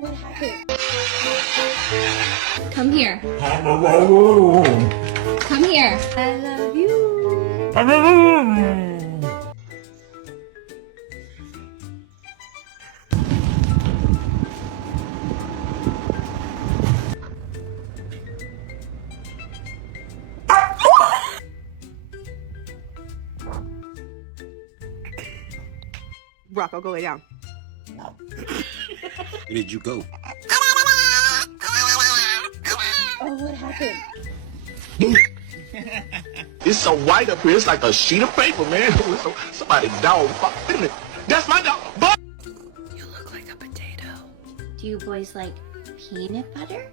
What happened? Come here. Come here. I love you. Rocco, go lay down. Where did you go? Oh, what happened? It's so white up here. It's like a sheet of paper, man. Somebody's dog. That's my dog. You look like a potato. Do you boys like peanut butter?